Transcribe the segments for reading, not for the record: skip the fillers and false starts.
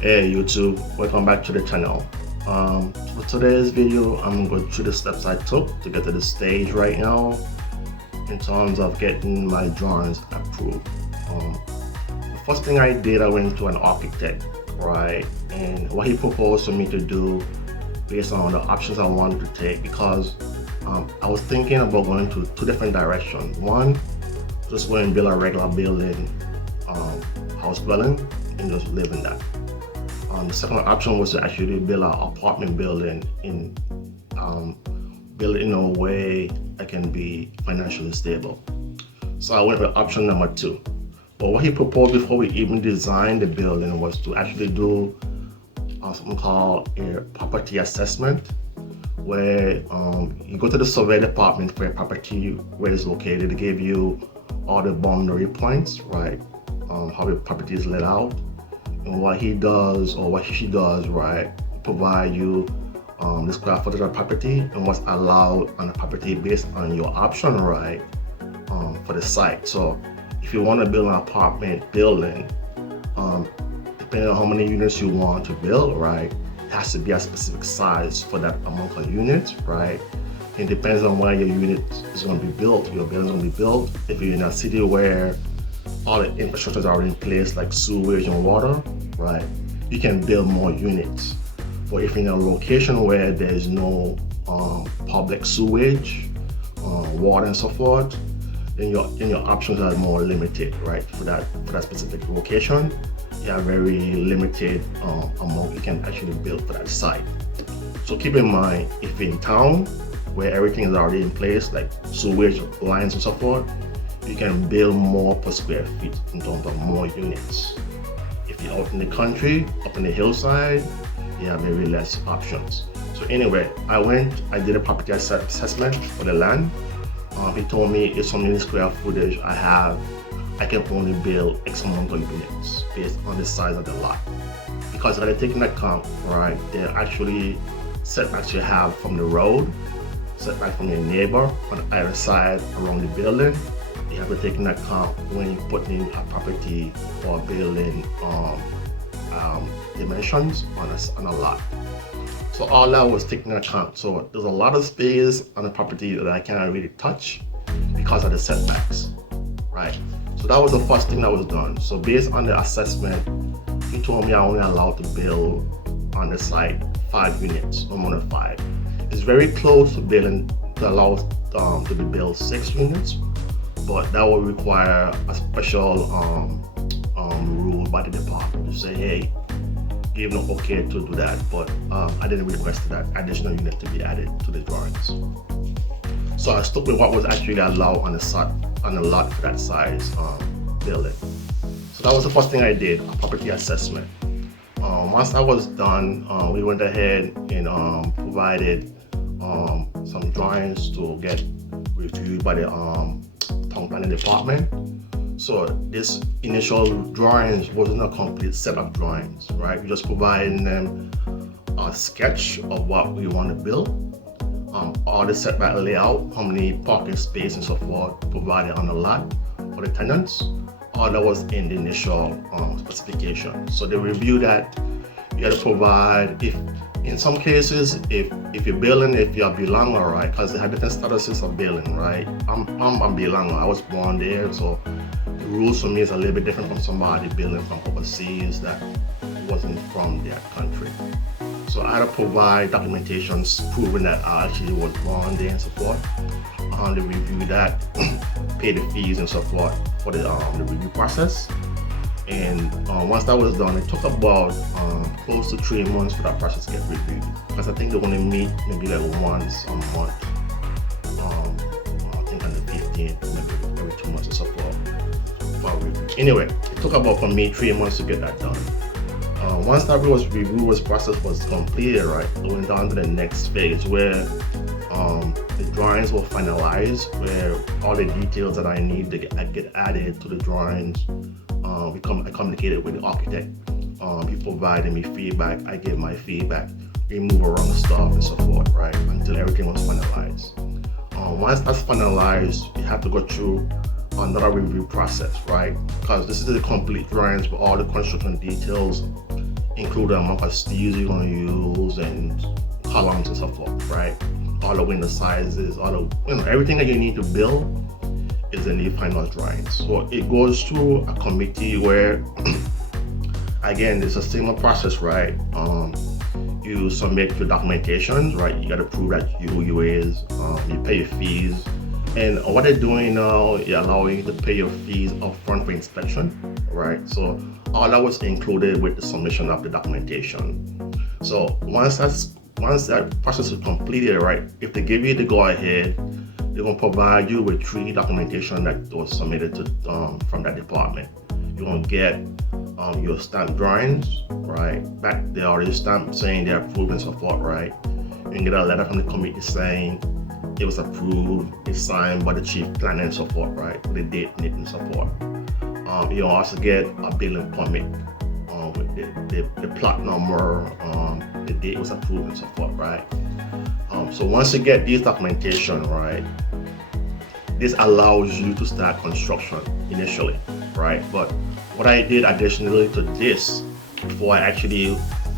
Hey YouTube, welcome back to the channel. For today's video, I'm going through the steps I took to get to the stage right now in terms of getting my drawings approved. The first thing I did, I went to an architect, right? And what he proposed for me to do based on the options I wanted to take, because I was thinking about going to two different directions. One, just go and build a regular building, house dwelling, and just live in that. The second option was to actually build an apartment building build it in a way that can be financially stable. So I went with option number two. But what he proposed before we even designed the building was to actually do something called a property assessment, where you go to the survey department for a property where it's located. They give you all the boundary points, right? How the property is laid out. And what he does or what she does, right, provide you the square footage of the property and what's allowed on the property based on your option, right, for the site. So if you want to build an apartment building, depending on how many units you want to build, right, it has to be a specific size for that amount of units, right? It depends on where your unit is going to be built. Your building is going to be built. If you're in a city where all the infrastructure is already in place, like sewage and water, right, you can build more units. But if you're in a location where there's no public sewage, water and so forth, then your options are more limited, right? For that specific location, you have very limited amount you can actually build for that site. So keep in mind, if you're in town where everything is already in place, like sewage lines and so forth, you can build more per square feet in terms of more units. If you're out in the country, up in the hillside, you have maybe less options. So anyway, I did a property assessment for the land. He told me if so many square footage I have, I can only build X amount of units based on the size of the lot. Because they're taking account, right, they're actually setbacks you have from the road, setback from your neighbor on either side around the building. You have to take into account when you put in a property or building dimensions on a lot. So all that was taken into account. So there's a lot of space on the property that I can't really touch because of the setbacks, right? So that was the first thing that was done. So based on the assessment, he told me I only allowed to build on the site 5 units, no more than 5. It's very close to building to allow to be built 6 units. But that will require a special rule by the department to say, hey, give them okay to do that. But I didn't request that additional unit to be added to the drawings. So I stuck with what was actually allowed on the lot for that size building. So that was the first thing I did, a property assessment. Once that was done, we went ahead and provided some drawings to get reviewed by the town planning department. So this initial drawings wasn't a complete set of drawings, right? We just providing them a sketch of what we want to build, all the setback layout, how many parking spaces and so forth provided on the lot for the tenants. All that was in the initial specification. So they review that. You got to provide, if in some cases, if you're building, if you're a belanger, right? Because they have different statuses of building, right? I'm a belanger. I was born there, so the rules for me is a little bit different from somebody building from overseas that wasn't from their country. So I had to provide documentations proving that I actually was born there and so forth. They review that, pay the fees and so forth for the review process. And once that was done, it took about close to 3 months for that process to get reviewed. Because I think they only meet maybe like once a month. I think on the 15th, maybe every 2 months or so for review. Anyway, it took about for me 3 months to get that done. Once that review process was completed, right, I went down to the next phase where the drawings were finalized, where all the details that I need to get added to the drawings. I communicated with the architect. He provided me feedback. I gave my feedback. We move around stuff and so forth, right, until everything was finalized. Once that's finalized, you have to go through another review process, right? Because this is the complete drawings with all the construction details include the amount of steels you're going to use and columns and so forth, right? All the window sizes, all the, everything that you need to build is in the final drawings. So it goes through a committee where, again, it's a similar process, right? You submit your documentation, right? You got to prove that who you is, you pay your fees. And what they're doing now, is allowing you to pay your fees upfront for inspection, right? So all that was included with the submission of the documentation. So once that process is completed, right? If they give you the go ahead, they're gonna provide you with 3 documentation that was submitted to from that department. You're gonna get your stamp drawings, right? Back they already stamped saying they're approved and so forth, right? You can get a letter from the committee saying it was approved, it's signed by the chief planner and so forth, right? With the date in it and so forth. You'll also get a building permit with the plot number, the date was approved and so forth, right? So once you get this documentation, right, this allows you to start construction initially, right? But what I did additionally to this, before I actually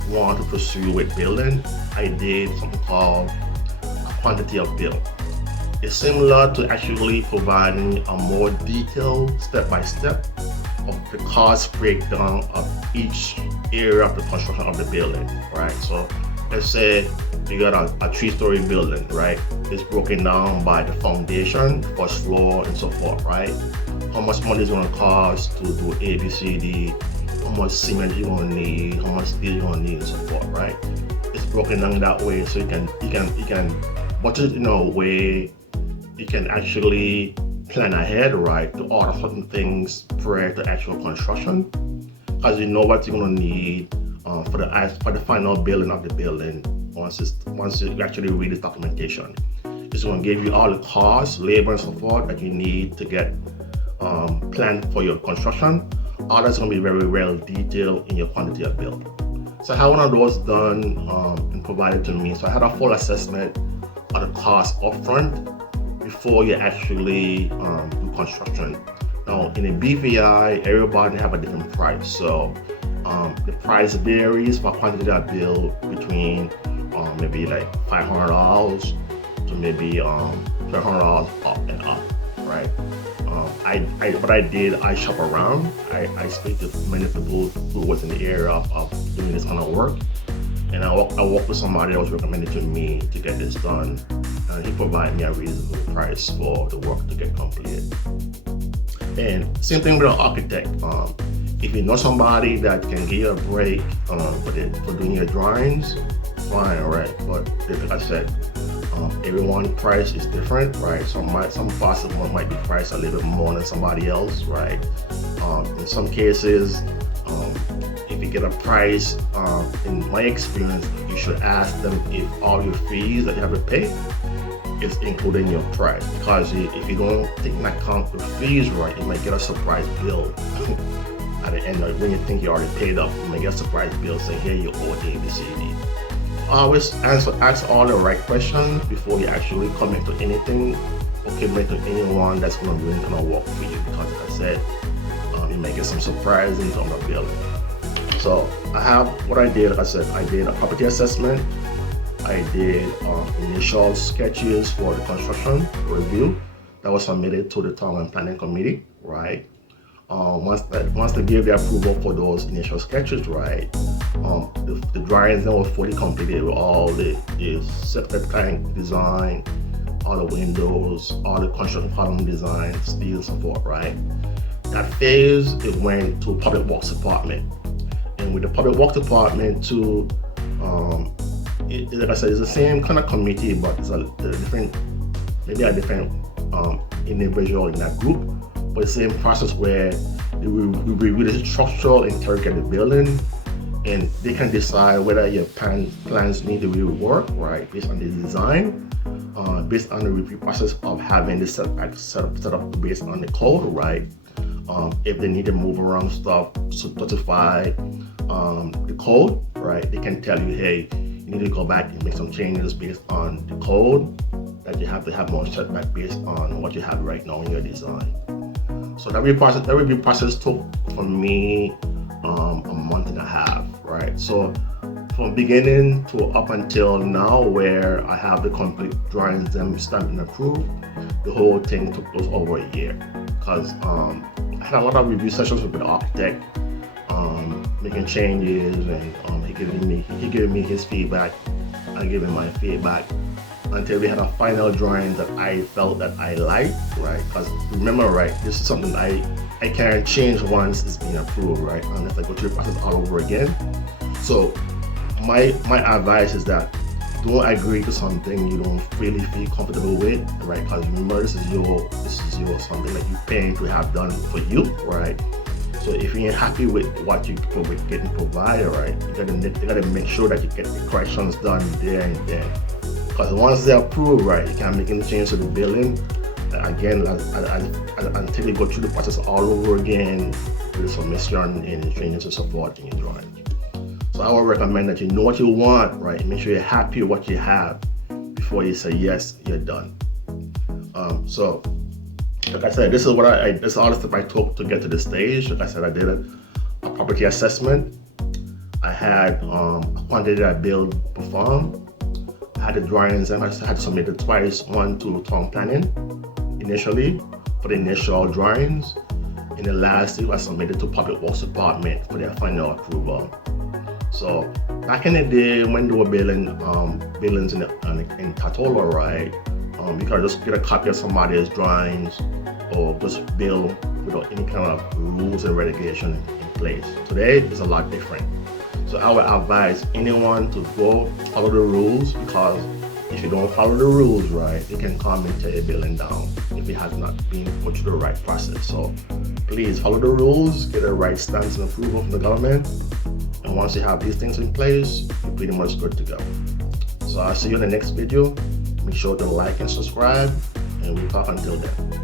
want to pursue with building, I did something called a quantity of build. It's similar to actually providing a more detailed step-by-step of the cost breakdown of each area of the construction of the building, right? So let's say you got a 3-story building, right? It's broken down by the foundation, first floor, and so forth, right? How much money is going to cost to do A, B, C, D, how much cement you're going to need, how much steel you're going to need, and so forth, right? It's broken down that way, so you can budget in a way you can actually plan ahead, right, to order certain things prior to actual construction, because you know what you're going to need for the final building of the building. Once you actually read the documentation, it's going to give you all the costs, labor, and so forth that you need to get planned for your construction. All that's going to be very well detailed in your quantity of build. So I had one of those done and provided to me. So I had a full assessment of the cost upfront before you actually do construction. Now in a BVI, everybody have a different price. So the price varies for quantity of build between maybe like $500 to maybe $300 up and up, right? What I did, I shop around. I speak to many people who was in the area of doing this kind of work, and I worked with somebody that was recommended to me to get this done, and he provided me a reasonable price for the work to get completed. And same thing with an architect. If you know somebody that can give you a break for doing your drawings, fine, right? But like I said, everyone's price is different, right? Some possible might be priced a little bit more than somebody else, right? In some cases, if you get a price, in my experience, you should ask them if all your fees that you have to pay is included in your price. Because if you don't take into account the fees right, you might get a surprise bill at the end of when you think you already paid up. You might get a surprise bill saying, "Here you owe A, B, C, D." Always ask all the right questions before you actually commit to anything or commit to anyone that's going to really kind of work for you, because like I said, you may get some surprises in terms of building. So what I did, like I said, I did a property assessment, I did initial sketches for the construction review that was submitted to the Town and Planning Committee, right? Once they gave the approval for those initial sketches, right, the drawings then were fully completed with all the septic tank design, all the windows, all the construction column design, steel and so forth, right? That phase, it went to Public Works Department. And with the Public Works Department too, like I said, it's the same kind of committee, but it's a different individual in that group, but the same process where they will review the structural integrity of the building, and they can decide whether your plans need to be reworked, right, based on the design, based on the review process of having the setback set up based on the code, right? If they need to move around stuff to certify the code, right, they can tell you, hey, you need to go back and make some changes based on the code, that you have to have more setback based on what you have right now in your design. So that review process took for me a month and a half, right? So from beginning to up until now, where I have the complete drawings them stamped and approved, the whole thing took us over a year because I had a lot of review sessions with the architect, making changes, and he gave me his feedback, I gave him my feedback until we had a final drawing that I felt that I liked, right? Because remember, right, this is something I can't change once it's been approved, right? Unless I go through the process all over again. So my advice is that don't agree to something you don't really feel comfortable with, right? Because remember, this is your something that you're paying to have done for you, right? So if you ain't happy with what you getting provided, right, you gotta make sure that you get the corrections done there and then. Because once they're approved, right, you can't make any change to the building. Again, until you go through the process all over again, with the submission and the training to support in your drawing. So I would recommend that you know what you want, right? Make sure you're happy with what you have before you say yes, you're done. So like I said, this is this is all the stuff I took to get to this stage. Like I said, I did a property assessment. I had a quantity I build perform. I had the drawings and I had to submit it twice, one to town planning initially for the initial drawings. And the last thing I submitted to Public Works Department for their final approval. So back in the day when they were building buildings in Tatola, right, you could just get a copy of somebody's drawings or just build without any kind of rules and regulation in place. Today is a lot different. So I would advise anyone to go follow the rules, because if you don't follow the rules, right, it can come and tear your building down if it has not been put through the right process. So please follow the rules, get the right stamps and approval from the government. And once you have these things in place, you're pretty much good to go. So I'll see you in the next video. Make sure to like and subscribe, and we'll talk until then.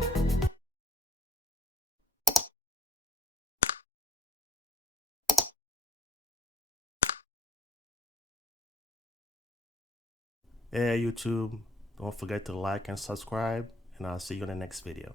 Hey YouTube, don't forget to like and subscribe, and I'll see you in the next video.